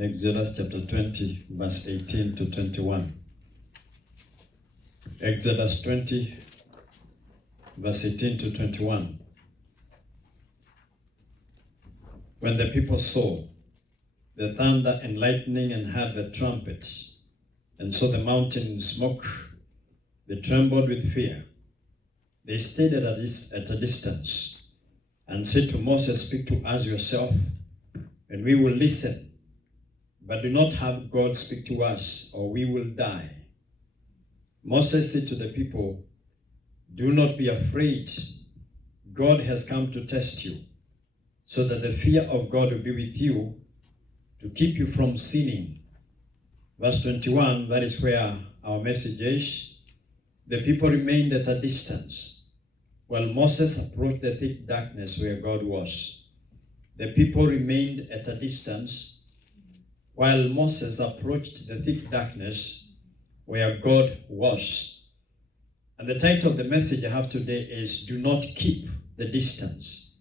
Exodus chapter 20, verse 18 to 21. Exodus 20, verse 18 to 21. When the people saw the thunder and lightning and heard the trumpets and saw the mountain in smoke, they trembled with fear. They stayed at a distance and said to Moses, "Speak to us yourself, and we will listen. But do not have God speak to us, or we will die." Moses said to the people, "Do not be afraid. God has come to test you, so that the fear of God will be with you, to keep you from sinning." Verse 21, that is where our message is. The people remained at a distance while Moses approached the thick darkness where God was. The people remained at a distance while Moses approached the thick darkness where God was. And the title of the message I have today is "Do Not Keep the Distance."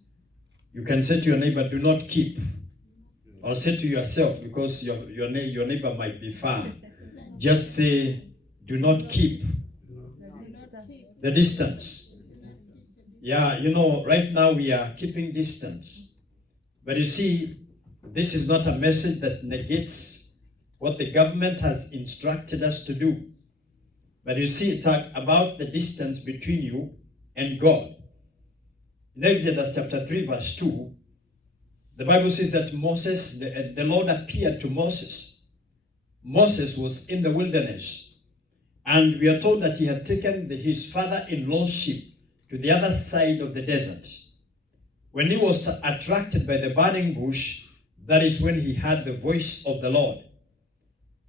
You can say to your neighbor, "Do not keep," or say to yourself, because your neighbor might be far. Just say, "Do not keep the distance." Yeah, right now we are keeping distance. But you see, this is not a message that negates what the government has instructed us to do. But you see, it's about the distance between you and God. In Exodus chapter 3, verse 2, the Bible says that the Lord appeared to Moses. Moses was in the wilderness, and we are told that he had taken his father-in-law's sheep to the other side of the desert. When he was attracted by the burning bush, that is when he heard the voice of the Lord.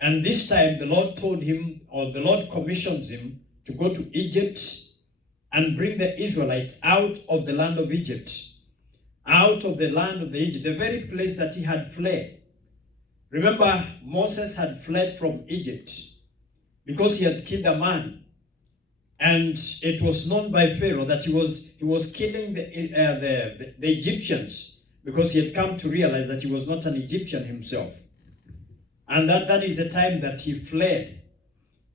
And this time the Lord told him, or the Lord commissions him, to go to Egypt and bring the Israelites out of the land of Egypt, out of the land of Egypt, the very place that he had fled. Remember, Moses had fled from Egypt because he had killed a man. And it was known by Pharaoh that he was killing the Egyptians, because he had come to realize that he was not an Egyptian himself. And that is the time that he fled.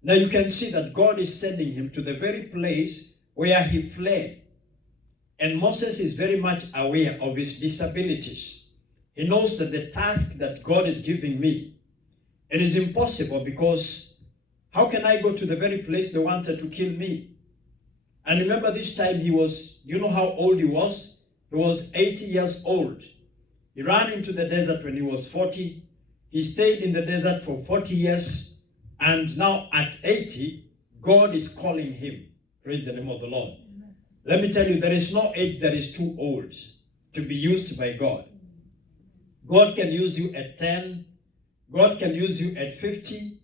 Now you can see that God is sending him to the very place where he fled. And Moses is very much aware of his disabilities. He knows that the task that God is giving me, it is impossible, because how can I go to the very place they wanted to kill me? And remember, this time he was, you know how old he was? He was 80 years old. He ran into the desert when he was 40. He stayed in the desert for 40 years. And now at 80, God is calling him. Praise the name of the Lord. Amen. Let me tell you, there is no age that is too old to be used by God. God can use you at 10. God can use you at 50.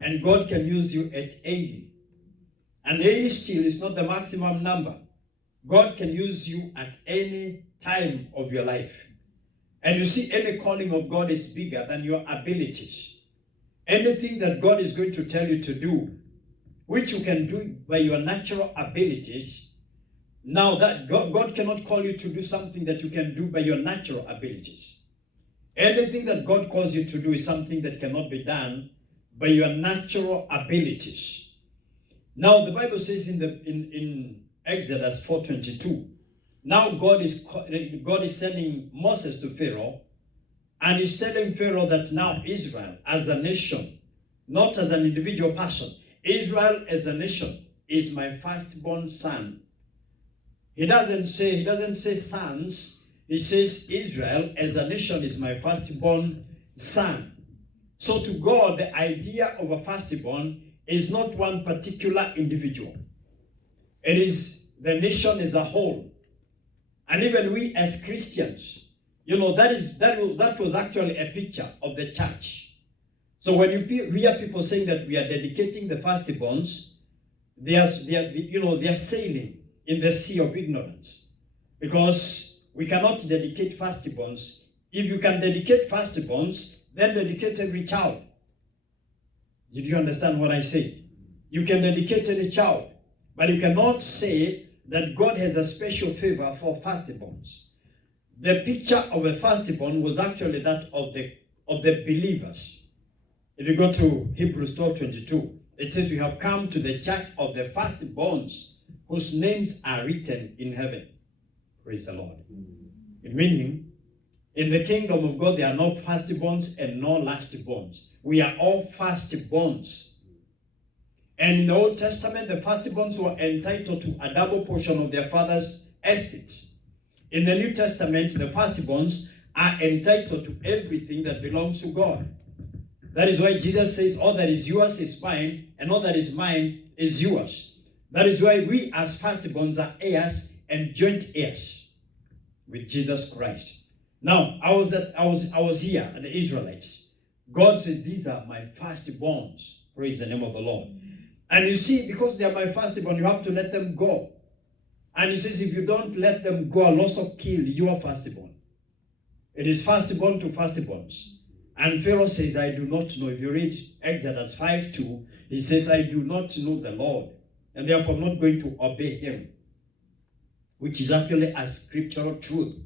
And God can use you at 80. And 80 still is not the maximum number. God can use you at any time of your life. And you see, any calling of God is bigger than your abilities. Anything that God is going to tell you to do, which you can do by your natural abilities, now that God cannot call you to do something that you can do by your natural abilities. Anything that God calls you to do is something that cannot be done by your natural abilities. Now the Bible says in Exodus 4:22, now God is sending Moses to Pharaoh, and he's telling Pharaoh that now Israel as a nation, not as an individual person, Israel as a nation is my firstborn son. He doesn't say sons, he says Israel as a nation is my firstborn son. So to God, the idea of a firstborn is not one particular individual. It is the nation as a whole. And even we as Christians, that was actually a picture of the church. So when you hear people saying that we are dedicating the firstborns, they are sailing in the sea of ignorance. Because we cannot dedicate firstborns. If you can dedicate firstborns, then dedicate every child. Did you understand what I say? You can dedicate any child, but you cannot say that God has a special favor for firstborns. The picture of a firstborn was actually that of of the believers. If you go to Hebrews 12:22, it says, "We have come to the church of the firstborns, whose names are written in heaven." Praise the Lord. Meaning, in the kingdom of God, there are no firstborns and no lastborns. We are all firstborns. And in the Old Testament, the firstborns were entitled to a double portion of their father's estate. In the New Testament, the firstborns are entitled to everything that belongs to God. That is why Jesus says, "All that is yours is mine, and all that is mine is yours." That is why we as firstborns are heirs and joint heirs with Jesus Christ. Now, I was here at the Israelites. God says, "These are my firstborns." Praise the name of the Lord. And you see, because they are my firstborn, you have to let them go. And he says, if you don't let them go, I'll also kill your firstborn. It is firstborn to firstborns. And Pharaoh says, "I do not know." If you read Exodus 5:2, he says, "I do not know the Lord, and therefore I'm not going to obey him," which is actually a scriptural truth,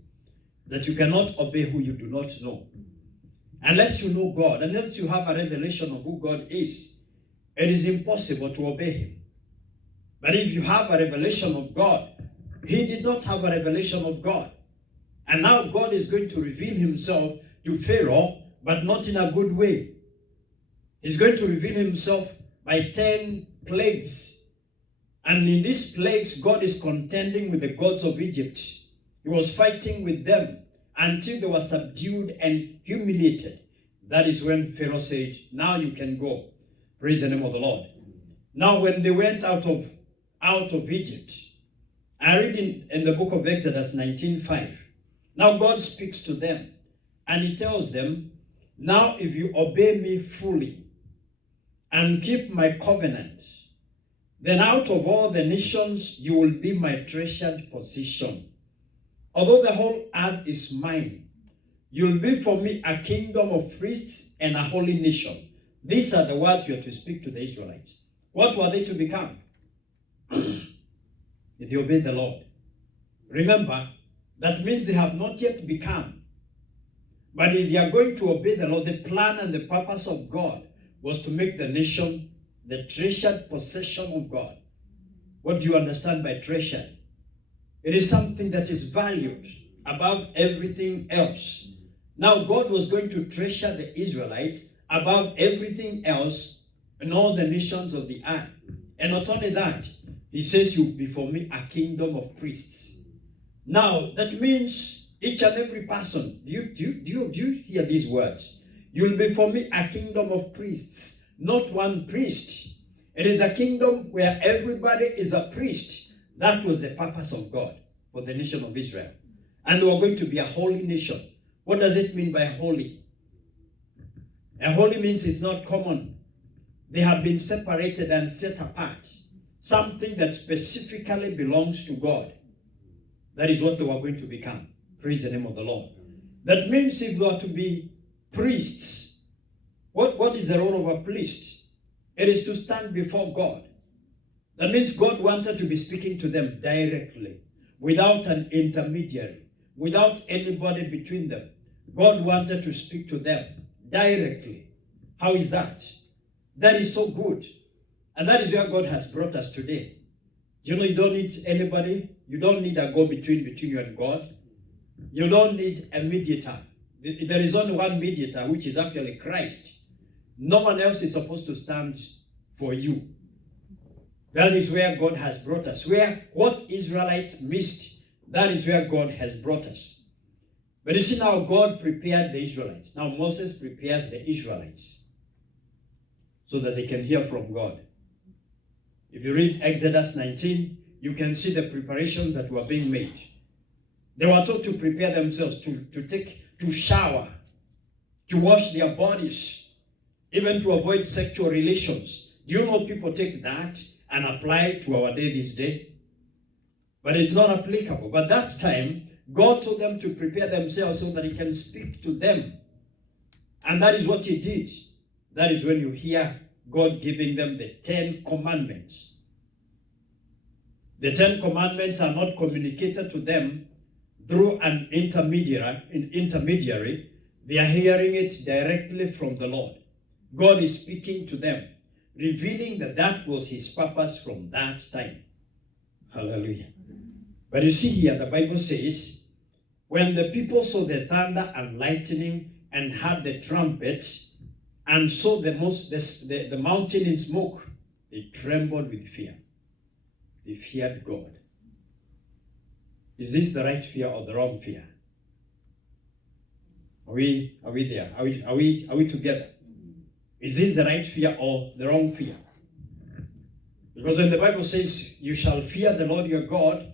that you cannot obey who you do not know. Unless you know God, unless you have a revelation of who God is, it is impossible to obey him. But if you have a revelation of God, he did not have a revelation of God. And now God is going to reveal himself to Pharaoh, but not in a good way. He's going to reveal himself by 10 plagues. And in these plagues, God is contending with the gods of Egypt. He was fighting with them until they were subdued and humiliated. That is when Pharaoh said, "Now you can go." Praise the name of the Lord. Now when they went out of Egypt, I read in the book of Exodus 19:5. Now God speaks to them and he tells them, "Now if you obey me fully and keep my covenant, then out of all the nations you will be my treasured possession. Although the whole earth is mine, you'll be for me a kingdom of priests and a holy nation." These are the words you are to speak to the Israelites. What were they to become? They obeyed the Lord. Remember, that means they have not yet become. But if they are going to obey the Lord, the plan and the purpose of God was to make the nation the treasured possession of God. What do you understand by treasure? It is something that is valued above everything else. Now God was going to treasure the Israelites above everything else in all the nations of the earth. And not only that, he says, "You'll be for me a kingdom of priests." Now, that means each and every person, do you hear these words? "You'll be for me a kingdom of priests," not one priest. It is a kingdom where everybody is a priest. That was the purpose of God for the nation of Israel. And they were going to be a holy nation. What does it mean by holy? And holy means it's not common. They have been separated and set apart. Something that specifically belongs to God. That is what they were going to become. Praise the name of the Lord. That means if they are to be priests, what is the role of a priest? It is to stand before God. That means God wanted to be speaking to them directly, without an intermediary, without anybody between them. God wanted to speak to them directly. How is that? That is so good. And that is where God has brought us today. You know, you don't need anybody. You don't need a go-between between you and God. You don't need a mediator. There is only one mediator, which is actually Christ. No one else is supposed to stand for you. That is where God has brought us. Where what Israelites missed, that is where God has brought us. But you see now, God prepared the Israelites. Now Moses prepares the Israelites so that they can hear from God. If you read Exodus 19, you can see the preparations that were being made. They were told to prepare themselves to shower, to wash their bodies, even to avoid sexual relations. Do you know people take that and apply it to our day this day? But it's not applicable. But that time, God told them to prepare themselves so that he can speak to them. And that is what he did. That is when you hear God giving them the 10 commandments. The 10 commandments are not communicated to them through an intermediary, They are hearing it directly from the Lord. God is speaking to them, revealing that that was his purpose from that time. Hallelujah. But you see here, the Bible says, when the people saw the thunder and lightning and heard the trumpets and saw the mountain in smoke, they trembled with fear. They feared God. Is this the right fear or the wrong fear? Are we there? Are we together? Is this the right fear or the wrong fear? Because when the Bible says, you shall fear the Lord your God,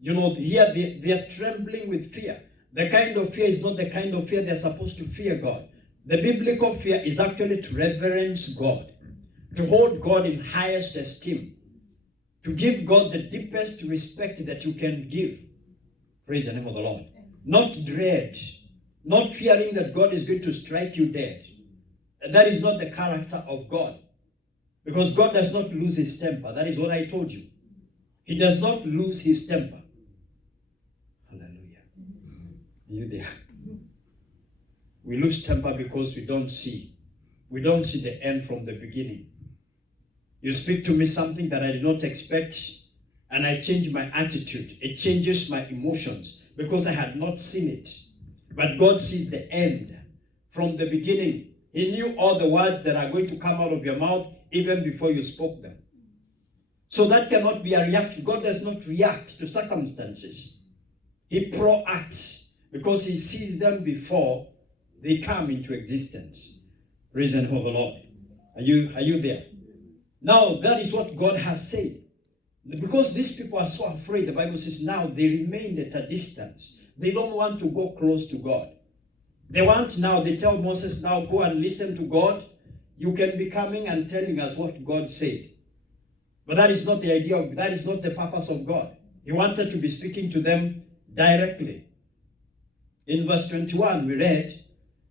you know, here they are trembling with fear. The kind of fear is not the kind of fear they're supposed to fear God. The biblical fear is actually to reverence God, to hold God in highest esteem, to give God the deepest respect that you can give. Praise the name of the Lord. Not dread, not fearing that God is going to strike you dead. That is not the character of God. Because God does not lose his temper. That is what I told you. He does not lose his temper. Hallelujah. Are you there? We lose temper because we don't see the end from the beginning. You speak to me something that I did not expect, and I change my attitude. It changes my emotions because I had not seen it. But God sees the end from the beginning. He knew all the words that are going to come out of your mouth even before you spoke them. So that cannot be a reaction. God does not react to circumstances. He proacts because he sees them before they come into existence. Praise the name of the Lord. Are you there? Now, that is what God has said. Because these people are so afraid, the Bible says now they remain at a distance. They don't want to go close to God. They tell Moses, now go and listen to God. You can be coming and telling us what God said. But that is not the idea that is not the purpose of God. He wanted to be speaking to them directly. In verse 21, we read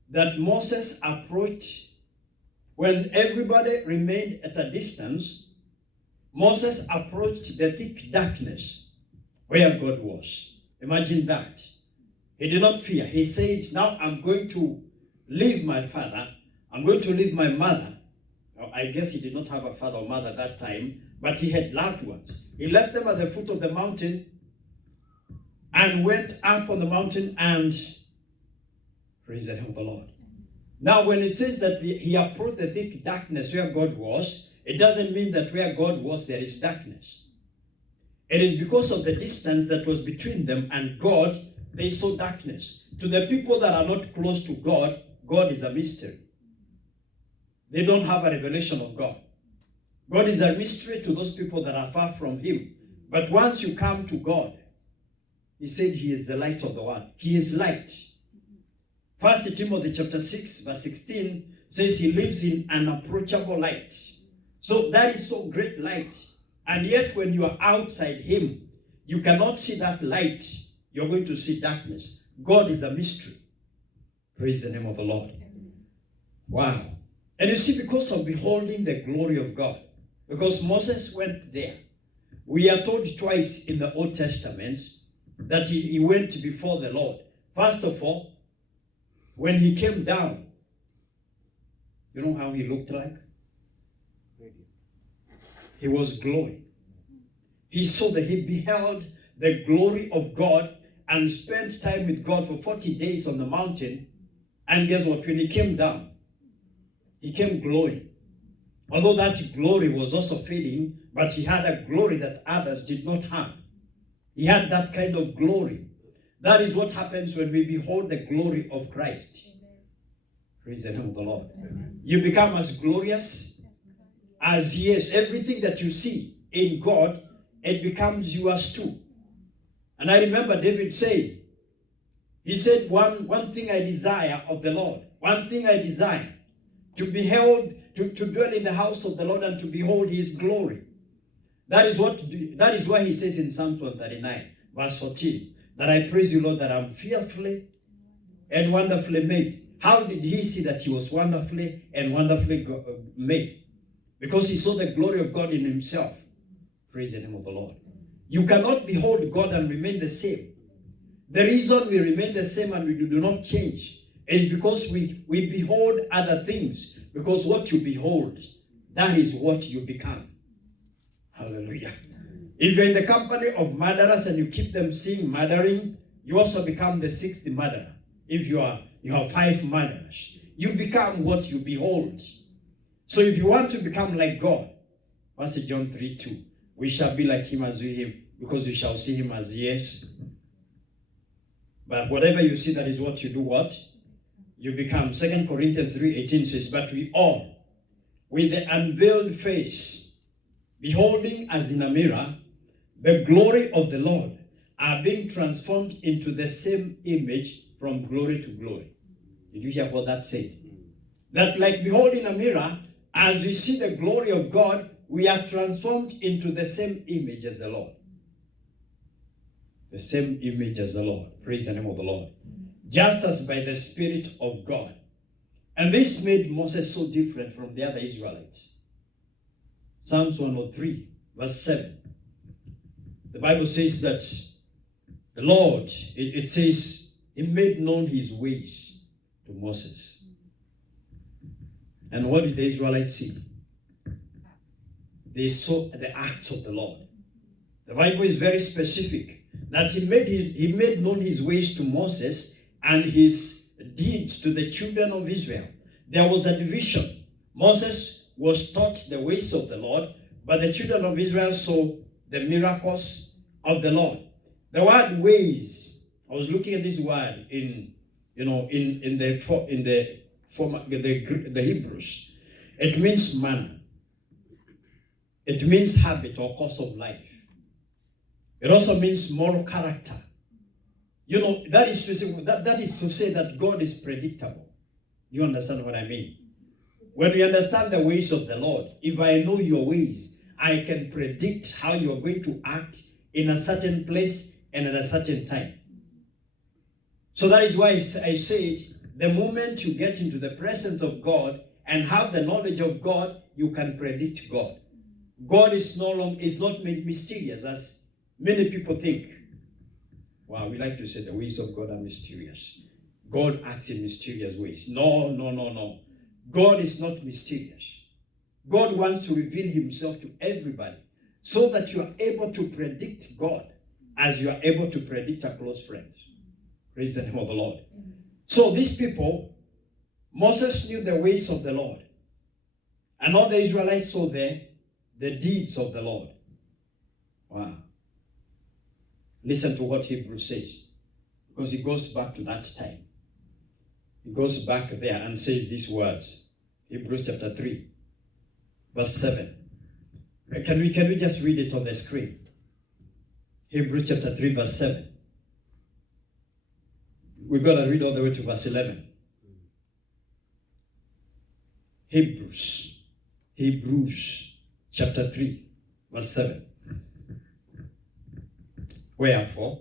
that Moses approached, when everybody remained at a distance, Moses approached the thick darkness where God was. Imagine that. He did not fear. He said, now I'm going to leave my father. I'm going to leave my mother. Well, I guess he did not have a father or mother that time, but he had loved ones. He left them at the foot of the mountain and went up on the mountain and praise the name of the Lord. Now, when it says that he approached the thick darkness where God was, it doesn't mean that where God was, there is darkness. It is because of the distance that was between them and God, they saw darkness. To the people that are not close to God, God is a mystery. They don't have a revelation of God. God is a mystery to those people that are far from him. But once you come to God, he said he is the light of the world. He is light. 1 Timothy chapter 6 verse 16 says he lives in an unapproachable light. So that is so great light. And yet when you are outside him, you cannot see that light. You're going to see darkness. God is a mystery. Praise the name of the Lord. Wow. And you see, because of beholding the glory of God, because Moses went there, we are told twice in the Old Testament that he went before the Lord. First of all, when he came down, you know how he looked like? He was glowing. He beheld the glory of God and spent time with God for 40 days on the mountain. And guess what? When he came down, he came glowing. Although that glory was also fading, but he had a glory that others did not have. He had that kind of glory. That is what happens when we behold the glory of Christ. Amen. Praise the name of the Lord. Amen. You become as glorious as he is. Everything that you see in God, it becomes yours too. And I remember David saying, he said, one thing I desire of the Lord, one thing I desire, to dwell in the house of the Lord and to behold his glory. That is why he says in Psalm 139, verse 14, that I praise you, Lord, that I'm fearfully and wonderfully made. How did he see that he was wonderfully and wonderfully made? Because he saw the glory of God in himself. Praise the name of the Lord. You cannot behold God and remain the same. The reason we remain the same and we do not change It's because we behold other things. Because what you behold, that is what you become. Hallelujah. If you're in the company of murderers and you keep them seeing murdering, you also become the sixth murderer. If you have 5 murderers, you become what you behold. So if you want to become like God, 1 John 3:2, we shall be like him as we him, because we shall see him as he is. But whatever you see, that is what you do, what? You become. 2 Corinthians 3:18 says, but we all, with the unveiled face, beholding as in a mirror, the glory of the Lord, are being transformed into the same image from glory to glory. Did you hear what that said? That like beholding a mirror, as we see the glory of God, we are transformed into the same image as the Lord. The same image as the Lord. Praise the name of the Lord. Just as by the Spirit of God. And this made Moses so different from the other Israelites. Psalms 103, verse 7. The Bible says that the Lord, it says, he made known his ways to Moses. And what did the Israelites see? They saw the acts of the Lord. The Bible is very specific that he made known his ways to Moses and his deeds to the children of Israel. There was a division. Moses was taught the ways of the Lord, but the children of Israel saw the miracles of the Lord. The word ways, I was looking at this word in the Hebrews. It means manner. It means habit or course of life. It also means moral character. That is to say that God is predictable. You understand what I mean? When we understand the ways of the Lord, if I know your ways, I can predict how you are going to act in a certain place and at a certain time. So that is why I said, the moment you get into the presence of God and have the knowledge of God, you can predict God. God is not mysterious as many people think. Wow, we like to say the ways of God are mysterious. God acts in mysterious ways. No. God is not mysterious. God wants to reveal himself to everybody so that you are able to predict God as you are able to predict a close friend. Praise the name of the Lord. So these people, Moses knew the ways of the Lord. And all the Israelites saw the deeds of the Lord. Wow. Listen to what Hebrews says. Because he goes back to that time. He goes back there and says these words. Hebrews chapter 3, verse 7. Can we just read it on the screen? Hebrews chapter 3, verse 7. We've got to read all the way to verse 11. Hebrews chapter 3, verse 7. Wherefore,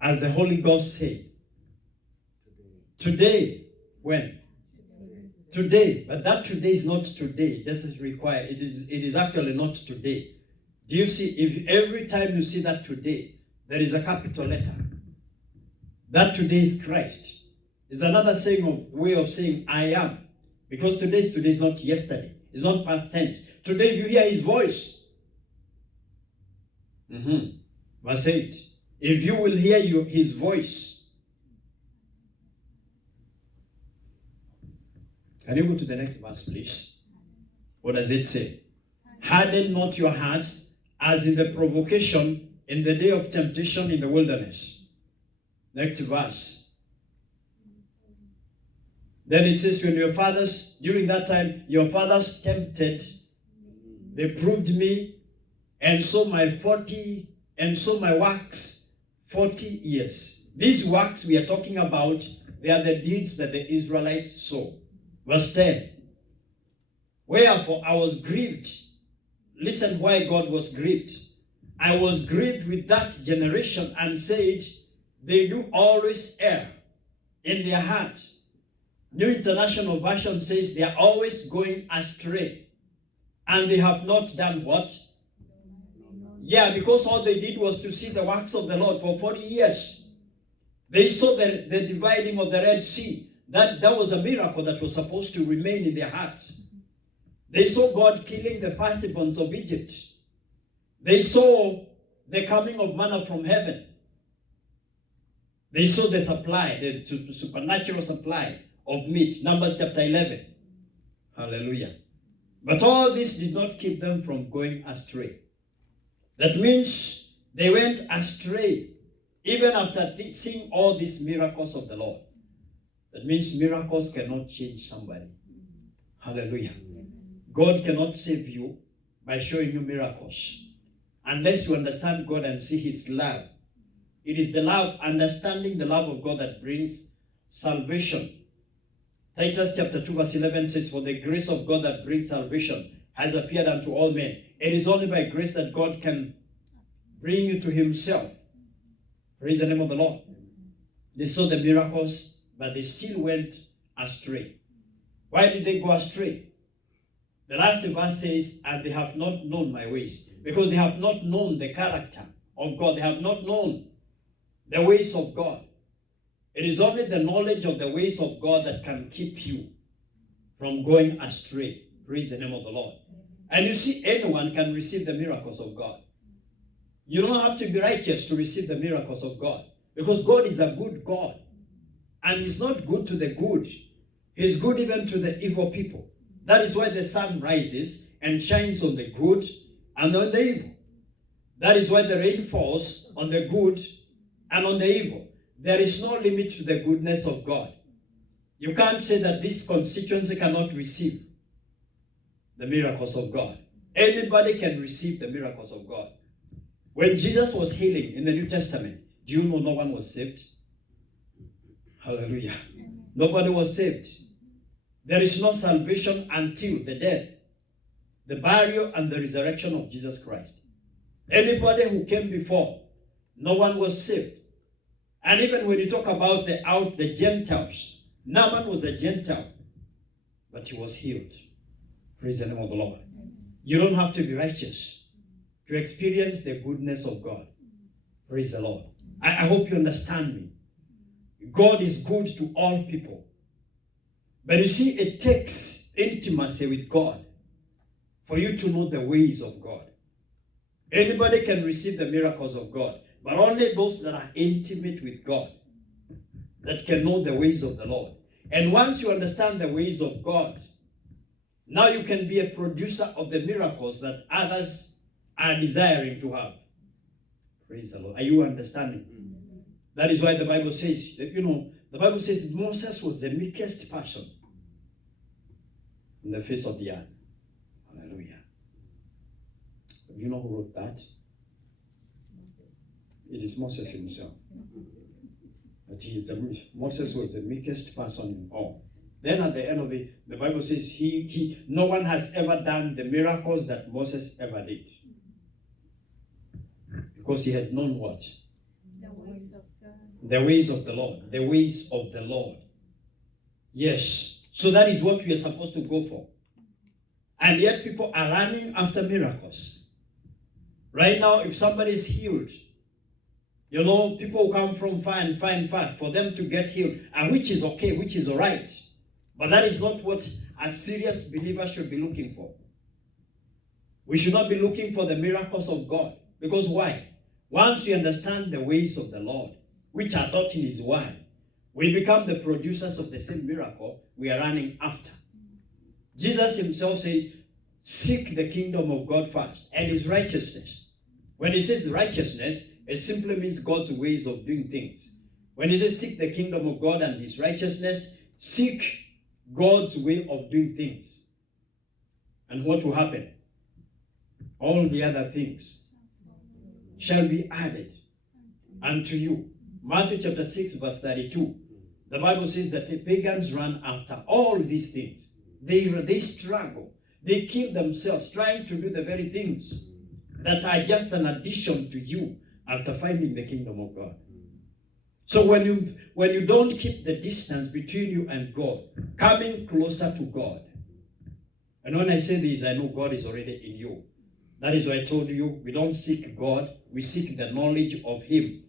as the Holy Ghost said, today, when? Today, but that today is not today. This is required. It is actually not today. Do you see, if every time you see that today, there is a capital letter, that today is Christ. It's another way of saying I am. Because today is not yesterday. It's not past tense. Today if you hear his voice. Verse 8. If you will hear his voice. Can you go to the next verse, please? What does it say? Harden not your hearts as in the provocation in the day of temptation in the wilderness. Next verse. Then it says, when your fathers, during that time, your fathers tempted, they proved me, and so my works 40 years. These works we are talking about, they are the deeds that the Israelites saw. Verse 10. Wherefore I was grieved. Listen why God was grieved. I was grieved with that generation and said, they do always err in their heart. New International Version says they are always going astray. And they have not done what? Yeah, because all they did was to see the works of the Lord for 40 years. They saw the dividing of the Red Sea. That was a miracle that was supposed to remain in their hearts. They saw God killing the firstborns of Egypt. They saw the coming of manna from heaven. They saw the supply, the supernatural supply of meat. Numbers chapter 11. Hallelujah. But all this did not keep them from going astray. That means they went astray even after seeing all these miracles of the Lord. That means miracles cannot change somebody. Hallelujah. God cannot save you by showing you miracles unless you understand God and see His love. It is the love, understanding the love of God, that brings salvation. Titus chapter 2 verse 11 says, "For the grace of God that brings salvation has appeared unto all men." It is only by grace that God can bring you to Himself. Praise the name of the Lord. They saw the miracles, but they still went astray. Why did they go astray? The last verse says, "And they have not known my ways." Because they have not known the character of God. They have not known the ways of God. It is only the knowledge of the ways of God that can keep you from going astray. Praise the name of the Lord. And you see, anyone can receive the miracles of God. You don't have to be righteous to receive the miracles of God. Because God is a good God. And He's not good to the good. He's good even to the evil people. That is why the sun rises and shines on the good and on the evil. That is why the rain falls on the good and on the evil. There is no limit to the goodness of God. You can't say that this constituency cannot receive the miracles of God. Anybody can receive the miracles of God. When Jesus was healing in the New Testament, do you know no one was saved? Hallelujah. Nobody was saved. There is no salvation until the death, the burial, and the resurrection of Jesus Christ. Anybody who came before, no one was saved. And even when you talk about the Gentiles, Naaman was a Gentile, but he was healed. Praise the name of the Lord. You don't have to be righteous to experience the goodness of God. Praise the Lord. I hope you understand me. God is good to all people. But you see, it takes intimacy with God for you to know the ways of God. Anybody can receive the miracles of God, but only those that are intimate with God that can know the ways of the Lord. And once you understand the ways of God, now you can be a producer of the miracles that others are desiring to have. Praise the Lord. Are you understanding? That is why the Bible says, the Bible says Moses was the meekest person on the face of the earth. Hallelujah. Do you know who wrote that? It is Moses himself. But Moses was the meekest person in all. Then at the end of it, the Bible says no one has ever done the miracles that Moses ever did. Because he had known what? The ways of God. The ways of the Lord. The ways of the Lord. Yes. So that is what we are supposed to go for. And yet people are running after miracles. Right now, if somebody is healed, people come from far and far for them to get healed. And which is okay, which is all right. But that is not what a serious believer should be looking for. We should not be looking for the miracles of God. Because why? Once we understand the ways of the Lord, which are taught in His Word, we become the producers of the same miracle we are running after. Jesus Himself says, seek the kingdom of God first and His righteousness. When He says righteousness, it simply means God's ways of doing things. When He says seek the kingdom of God and His righteousness, seek God's way of doing things. And what will happen? All the other things shall be added unto you. Matthew chapter 6 verse 32. The Bible says that the pagans run after all these things. They struggle. They kill themselves trying to do the very things that are just an addition to you after finding the kingdom of God. So when you don't keep the distance between you and God, coming closer to God. And when I say this, I know God is already in you. That is why I told you, we don't seek God, we seek the knowledge of Him.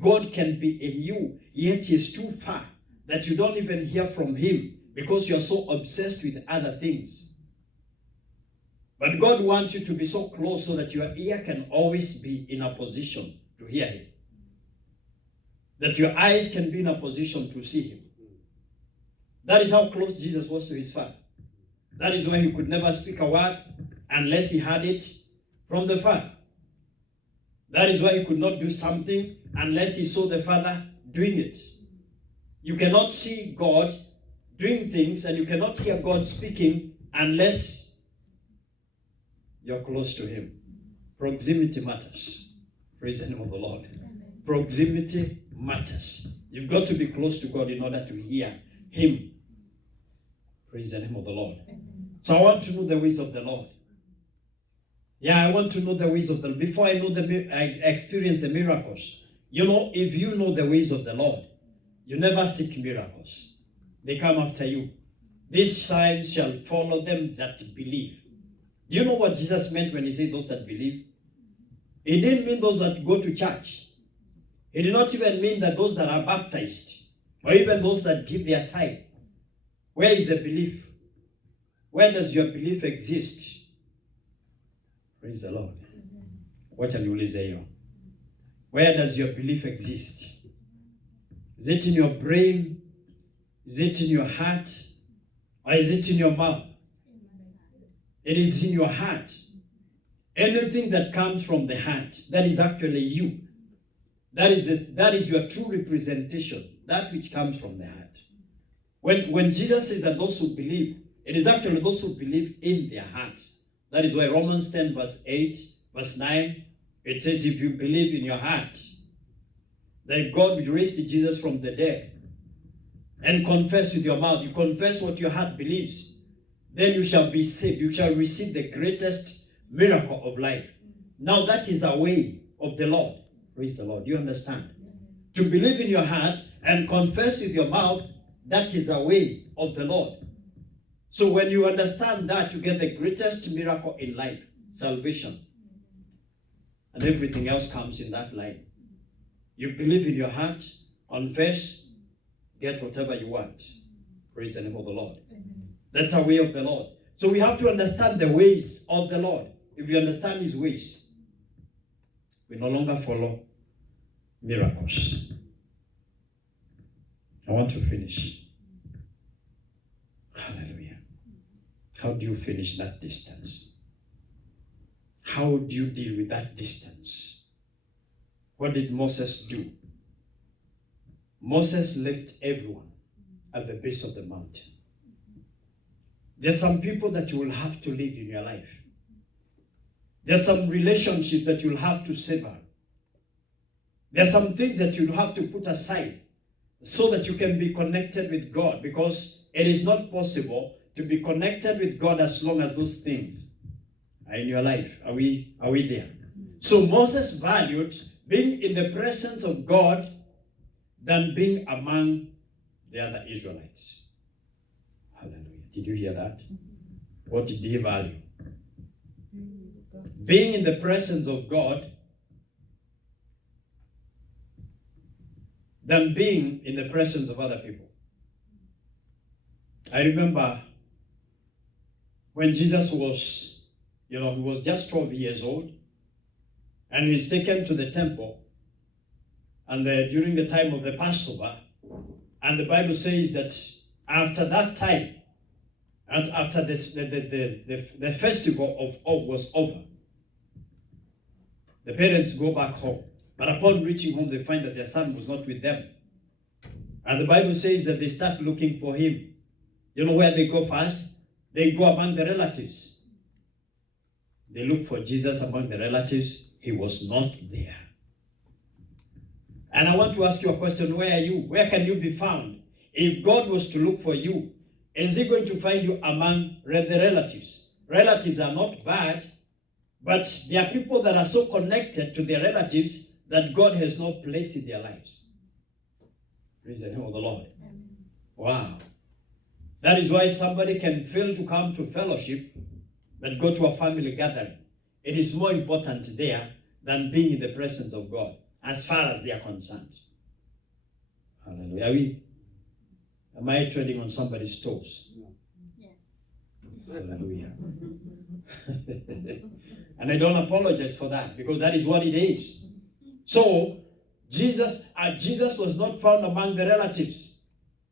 God can be in you, yet He is too far that you don't even hear from Him because you're so obsessed with other things. But God wants you to be so close so that your ear can always be in a position to hear Him. That your eyes can be in a position to see Him. That is how close Jesus was to His Father. That is why He could never speak a word unless He had it from the Father. That is why He could not do something unless He saw the Father doing it. You cannot see God doing things and you cannot hear God speaking unless you're close to Him. Proximity matters. Praise the name of the Lord. Proximity matters. You've got to be close to God in order to hear Him. Praise the name of the Lord. So I want to know the ways of the Lord. Yeah, I want to know the ways of the Lord. Before I experience the miracles. You know, if you know the ways of the Lord, you never seek miracles. They come after you. These signs shall follow them that believe. Do you know what Jesus meant when He said those that believe? He didn't mean those that go to church. He did not even mean that those that are baptized, or even those that give their tithe. Where is the belief? Where does your belief exist? Praise the Lord. What are you saying? Where does your belief exist? Is it in your brain? Is it in your heart? Or is it in your mouth? It is in your heart. Anything that comes from the heart, that is actually you. That is your true representation, that which comes from the heart. When Jesus says that those who believe, it is actually those who believe in their heart. That is why Romans 10 verse 8, verse 9, it says, if you believe in your heart that God raised Jesus from the dead, and confess with your mouth, you confess what your heart believes, then you shall be saved. You shall receive the greatest miracle of life. Now that is the way of the Lord. Praise the Lord. Do you understand? To believe in your heart and confess with your mouth, that is the way of the Lord. So when you understand that, you get the greatest miracle in life, salvation. And everything else comes in that line. You believe in your heart, confess, get whatever you want. Praise the name of the Lord. That's the way of the Lord. So we have to understand the ways of the Lord. If you understand His ways, we no longer follow miracles. I want to finish. Hallelujah. How do you finish that distance? How do you deal with that distance? What did Moses do? Moses left everyone at the base of the mountain. There's some people that you will have to leave in your life. There's some relationships that you'll have to sever. There's some things that you'll have to put aside so that you can be connected with God, because it is not possible to be connected with God as long as those things are in your life. Are we there? So Moses valued being in the presence of God than being among the other Israelites. Hallelujah. Did you hear that? What did he value? Being in the presence of God than being in the presence of other people. I remember when Jesus was, he was just 12 years old, and he's taken to the temple, and during the time of the Passover, and the Bible says that after that time, and after this, the festival of Og was over, the parents go back home. But upon reaching home, they find that their son was not with them. And the Bible says that they start looking for him. You know where they go first? They go among the relatives. They look for Jesus among the relatives. He was not there. And I want to ask you a question. Where are you? Where can you be found? If God was to look for you, is He going to find you among the relatives? Relatives are not bad, but there are people that are so connected to their relatives that God has no place in their lives. Praise the name of the Lord. Amen. Wow. That is why somebody can fail to come to fellowship, but go to a family gathering. It is more important there than being in the presence of God. as far as they are concerned. Hallelujah. Am I treading on somebody's toes? Yes. Hallelujah. And I don't apologize for that, because that is what it is. So Jesus was not found among the relatives.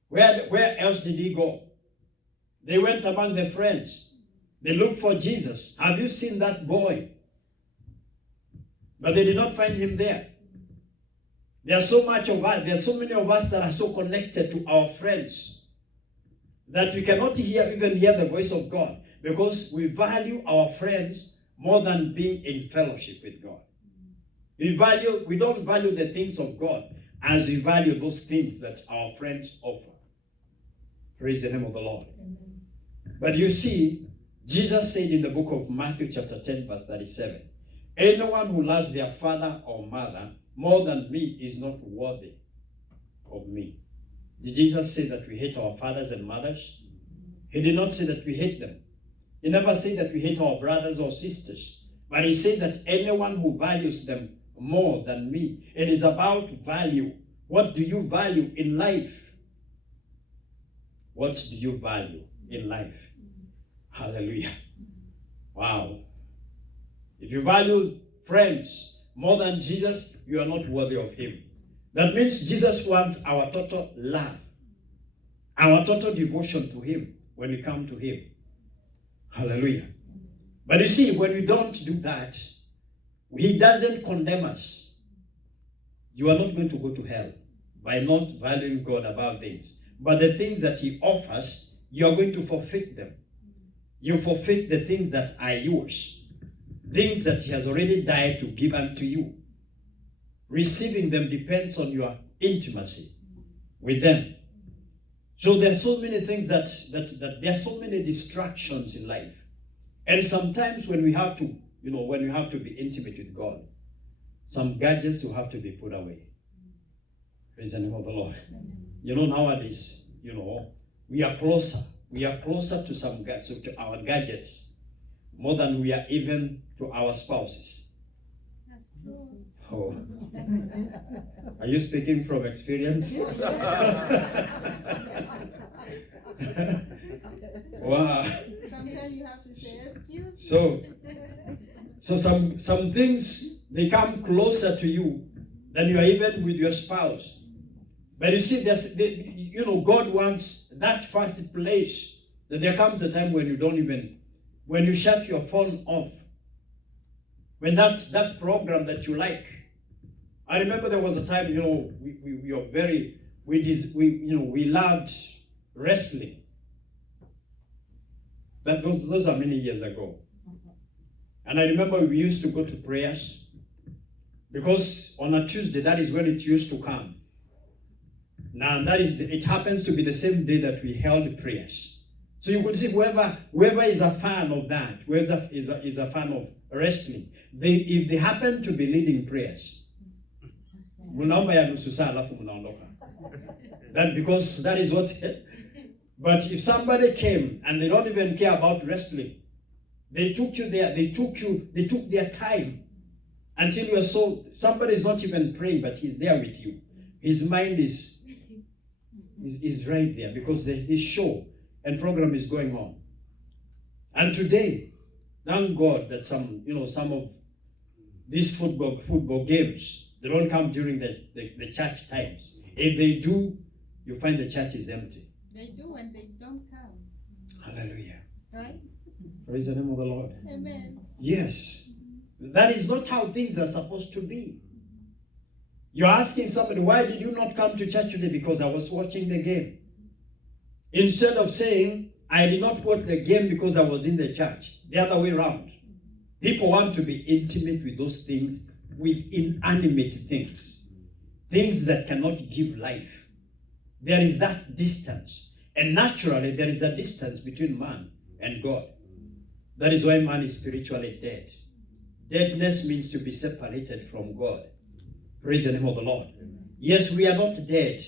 Where else did he go? They went among their friends. They looked for Jesus. Have you seen that boy? But they did not find him there. There are so much of us, there are so many of us that are so connected to our friends that we cannot even hear the voice of God, because we value our friends more than being in fellowship with God. We don't value the things of God as we value those things that our friends offer. Praise the name of the Lord. Amen. But you see, Jesus said in the book of Matthew chapter 10 verse 37, anyone who loves their father or mother more than me is not worthy of me. Did Jesus say that we hate our fathers and mothers? He did not say that we hate them. He never said that we hate our brothers or sisters. But he said that anyone who values them more than me. It is about value. What do you value in life? What do you value in life? Hallelujah. Wow. If you value friends more than Jesus, you are not worthy of him. That means Jesus wants our total love, our total devotion to him when we come to him. Hallelujah. But you see, when we don't do that, he doesn't condemn us. You are not going to go to hell by not valuing God above things. But the things that he offers, you are going to forfeit them. You forfeit the things that are yours. Things that he has already died to give unto you. Receiving them depends on your intimacy with them. So there are so many things that there are so many distractions in life. And sometimes when we have to, when we have to be intimate with God, some gadgets will have to be put away. Praise the name of the Lord. Nowadays, we are closer. We are closer to to our gadgets more than we are even to our spouses. That's true. Oh. Are you speaking from experience? Wow. Sometimes you have to say excuse me. So some things, they come closer to you than you are even with your spouse. But you see, God wants that first place, that there comes a time when when you shut your phone off, when that program that you like. I remember there was a time, we loved wrestling. Those are many years ago. And I remember we used to go to prayers, because on a Tuesday, that is when it used to come. Now, it happens to be the same day that we held prayers. So you could see whoever is a fan of that, whoever is a fan of wrestling, if they happen to be leading prayers, that because that is what. But if somebody came and they don't even care about wrestling, they took you there, they took their time until you are somebody is not even praying, but he's there with you. His mind is right there, because his show and program is going on. And today, thank God that some of these football games, they don't come during the church times. If they do, you find the church is empty. They do and they don't come. Hallelujah. Right? Praise the name of the Lord. Amen. Yes. That is not how things are supposed to be. You're asking somebody, why did you not come to church today? Because I was watching the game. Instead of saying, I did not watch the game because I was in the church. The other way around. People want to be intimate with those things, with inanimate things. Things that cannot give life. There is that distance. And naturally, there is a distance between man and God. That is why man is spiritually dead. Deadness means to be separated from God. Praise the name of the Lord. Yes, we are not dead.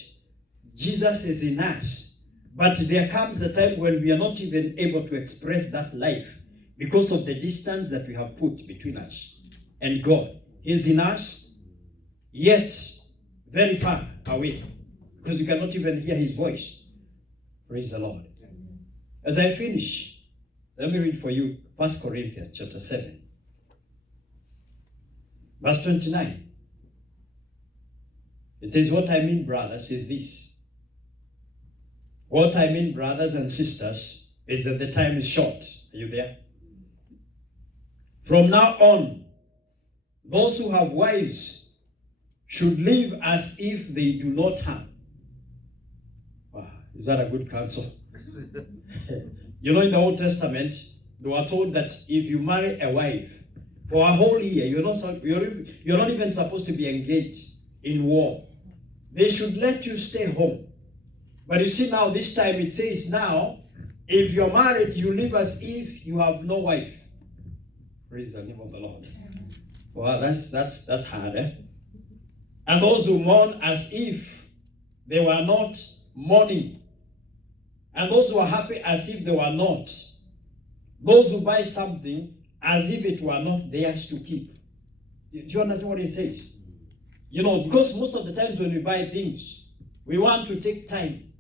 Jesus is in us. But there comes a time when we are not even able to express that life because of the distance that we have put between us and God. He is in us. yet very far away, because you cannot even hear his voice. Praise the Lord. As I finish, let me read for you 1 Corinthians chapter 7, verse 29. It says, what I mean, brothers, is this. What I mean, brothers and sisters, is that the time is short. Are you there? From now on, those who have wives should live as if they do not have. Wow, is that a good counsel? You know, in the Old Testament, they were told that if you marry a wife for a whole year, you're not even supposed to be engaged in war. They should let you stay home. But you see now, this time it says now, if you're married, you live as if you have no wife. Praise the name of the Lord. Wow, that's hard, eh? And those who mourn as if they were not mourning. And those who are happy as if they were not. Those who buy something as if it were not theirs to keep. Do you understand what it says? You know, because most of the times when we buy things, we want to take time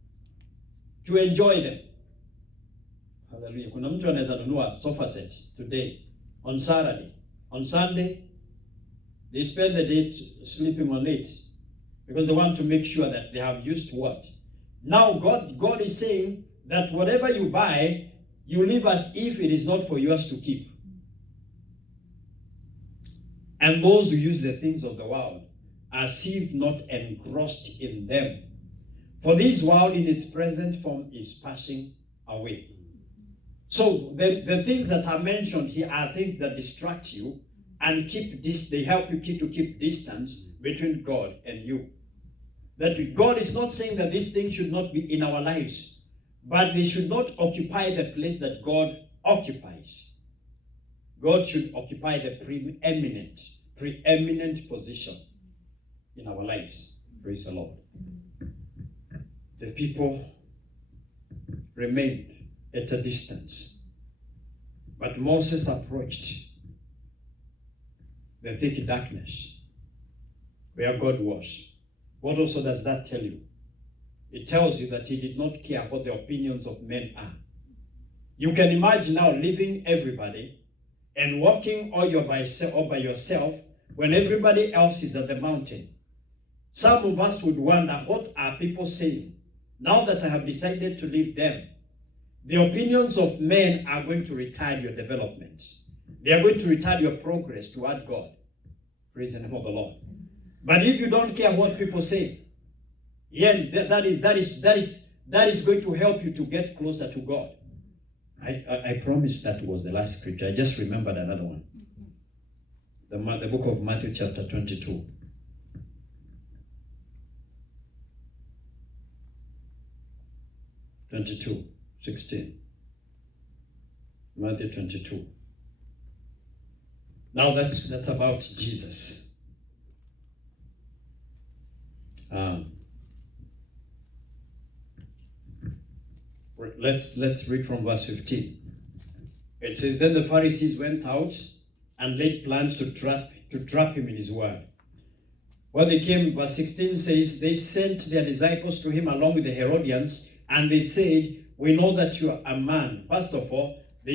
to enjoy them. Hallelujah. Kuna mtu anaweza nunua sofa sets today, on Saturday. On Sunday, they spend the day sleeping on it because they want to make sure that they have used what? Now God is saying that whatever you buy, you live as if it is not for yours to keep. And those who use the things of the world, as if not engrossed in them. For this world in its present form is passing away. So the things that are mentioned here are things that distract you and they help you to keep distance between God and you. That God is not saying that these things should not be in our lives, but they should not occupy the place that God occupies. God should occupy the preeminent position in our lives. Praise the Lord. The people remained at a distance, but Moses approached the thick darkness where God was. What also does that tell you? It tells you that he did not care what the opinions of men are. You can imagine now leaving everybody and walking all by yourself when everybody else is at the mountain. Some of us would wonder, what are people saying? Now that I have decided to leave them, the opinions of men are going to retard your development. They are going to retard your progress toward God. Praise the name of the Lord. But if you don't care what people say, that is going to help you to get closer to God. I promised that was the last scripture. I just remembered another one. The book of Matthew chapter 22. Matthew 16. Matthew 22. Now that's about Jesus. Let's read from verse 15. It says, then the Pharisees went out and laid plans to trap him in his word. When they came, verse 16 says, they sent their disciples to him along with the Herodians, and they said, we know that you are a man. First of all,